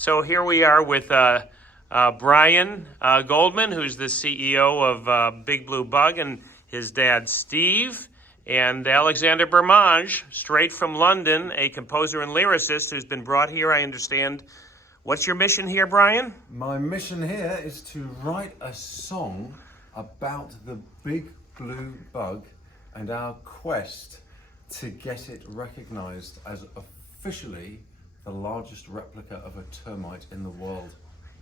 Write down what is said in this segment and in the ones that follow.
So here we are with Brian Goldman, who's the CEO of Big Blue Bug, and his dad, Steve, and Alexander Bermage, straight from London, a composer and lyricist who's been brought here, I understand. What's your mission here, Brian? My mission here is to write a song about the Big Blue Bug and our quest to get it recognized as officially the largest replica of a termite in the world.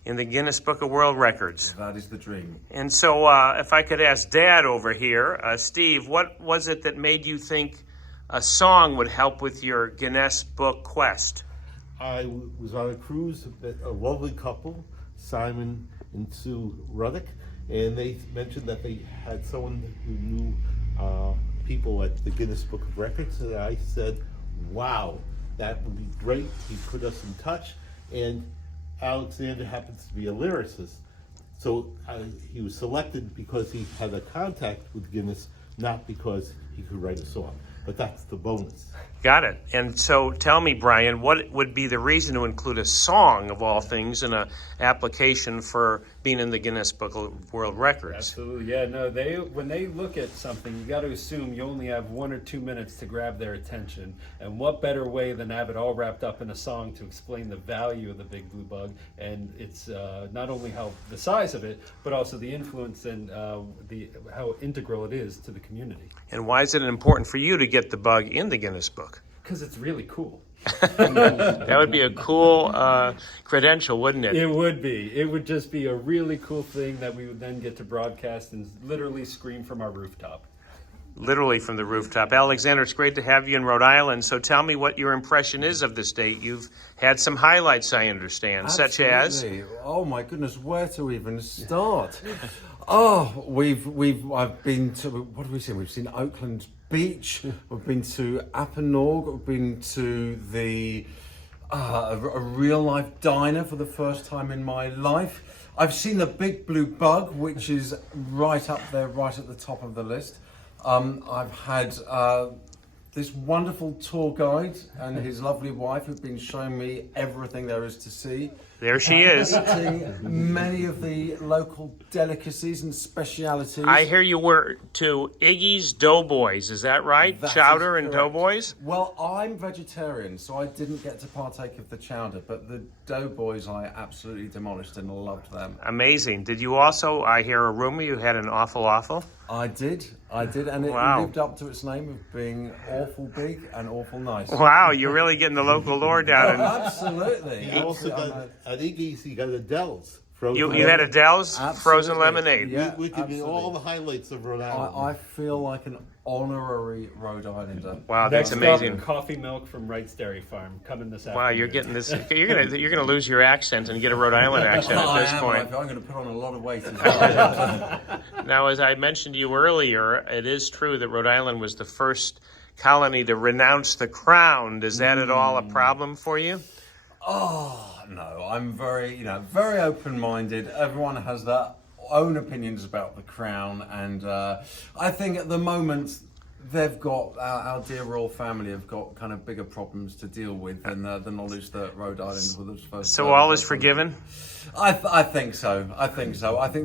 In the Guinness Book of World Records. That is the dream. And so if I could ask Dad over here, Steve, what was it that made you think a song would help with your Guinness Book quest? I was on a cruise with a lovely couple, Simon and Sue Ruddick, and they mentioned that they had someone who knew people at the Guinness Book of Records, and I said, wow, that would be great. He put us in touch, and Alexander happens to be a lyricist. So he was selected because he had a contact with Guinness, not because he could write a song. But that's the bonus. Got it. And so tell me, Brian, what would be the reason to include a song, of all things, in an application for being in the Guinness Book of World Records? Absolutely, yeah. No, when they look at something, you got to assume you only have 1 or 2 minutes to grab their attention. And what better way than have it all wrapped up in a song to explain the value of the Big Blue Bug, and it's not only how the size of it, but also the influence and how integral it is to the community. And why is it important for you to get the bug in the Guinness Book? Because it's really cool. That would be a cool credential, wouldn't it? It would be. It would just be a really cool thing that we would then get to broadcast and literally scream from our rooftop. Literally from the rooftop. Alexander, it's great to have you in Rhode Island. So tell me what your impression is of the state. You've had some highlights, I understand, such as... Oh my goodness, where to even start? Oh, I've been to, what have we seen? We've seen Oakland Beach, we've been to Apponog, we've been to a real life diner for the first time in my life. I've seen the Big Blue Bug, which is right up there, right at the top of the list. I've had this wonderful tour guide and his lovely wife who've been showing me everything there is to see. There she is. Eating many of the local delicacies and specialities. I hear you were to Iggy's Doughboys, is that right? That Chowder is and correct. Doughboys? Well, I'm vegetarian, so I didn't get to partake of the chowder, but the Doughboys I absolutely demolished and loved them. Amazing. Did you also, I hear a rumor you had an awful? I did, and it Wow. lived up to its name of being awful big and awful nice. Wow, you're really getting the local lore down. Absolutely. He also got, at Iggy's, he got Adele's frozen You had Adele's frozen Absolutely. lemonade. Yeah. We could get absolutely. all the highlights of Rhode Island. I feel like an honorary Rhode Islander. Wow, that's Next amazing. up, coffee milk from Wright's Dairy Farm coming this afternoon. Wow, you're getting this. You're gonna lose your accent and get a Rhode Island accent at this point. I'm going to put on a lot of weight as well. Now, as I mentioned to you earlier, it is true that Rhode Island was the first colony to renounce the crown. Is that at all a problem for you? Oh, no, I'm very open-minded. Everyone has their own opinions about the crown, and I think at the moment they've got, our dear royal family have got kind of bigger problems to deal with than the knowledge that Rhode Island was supposed to. So all is forgiven? I think so. I think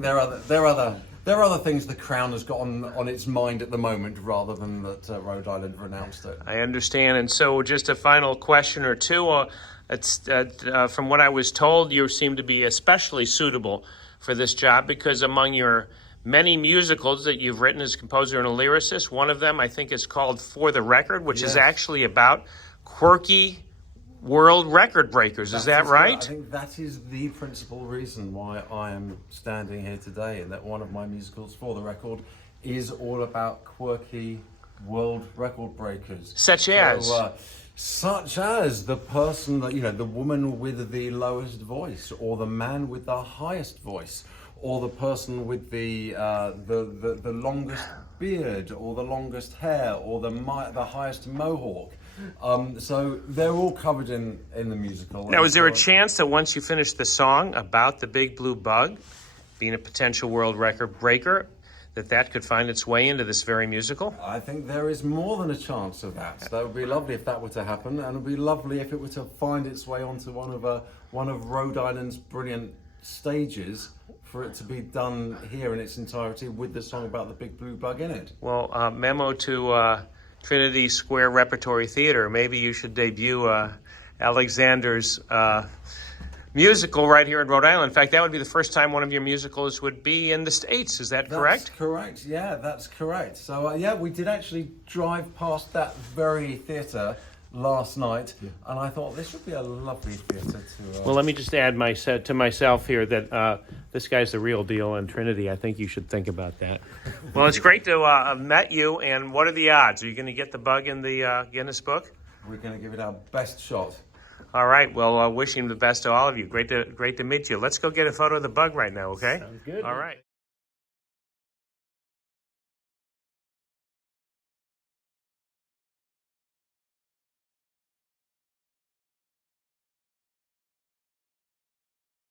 there are other things the crown has got on its mind at the moment, rather than that Rhode Island renounced it. I understand. And so just a final question or two. From what I was told, you seem to be especially suitable for this job because among your many musicals that you've written as a composer and a lyricist, one of them I think is called For the Record, which is actually about quirky world record breakers. Is that right? I think that is the principal reason why I am standing here today, and that one of my musicals, For the Record, is all about quirky world record breakers. Such as? Such as the person that, the woman with the lowest voice, or the man with the highest voice, or the person with the longest beard, or the longest hair, or the highest mohawk. So they're all covered in the musical. Now, is there a chance that once you finish the song about the Big Blue Bug being a potential world record breaker, that could find its way into this very musical? I think there is more than a chance of that. That would be lovely if that were to happen, and it would be lovely if it were to find its way onto one of Rhode Island's brilliant stages, for it to be done here in its entirety with the song about the big blue bug in it. Well, memo to Trinity Square Repertory Theater. Maybe you should debut Alexander's musical right here in Rhode Island. In fact, that would be the first time one of your musicals would be in the States. Is that correct? That's correct. Yeah, that's correct. So yeah, we did actually drive past that very theatre last night, and I thought this would be a lovely theatre to. Well, let me just add to myself here that this guy's the real deal in Trinity. I think you should think about that. Well, it's great to have met you. And what are the odds? Are you going to get the bug in the Guinness book? We're going to give it our best shot. All right. Well, wishing the best to all of you. Great to meet you. Let's go get a photo of the bug right now, okay? Sounds good. All right.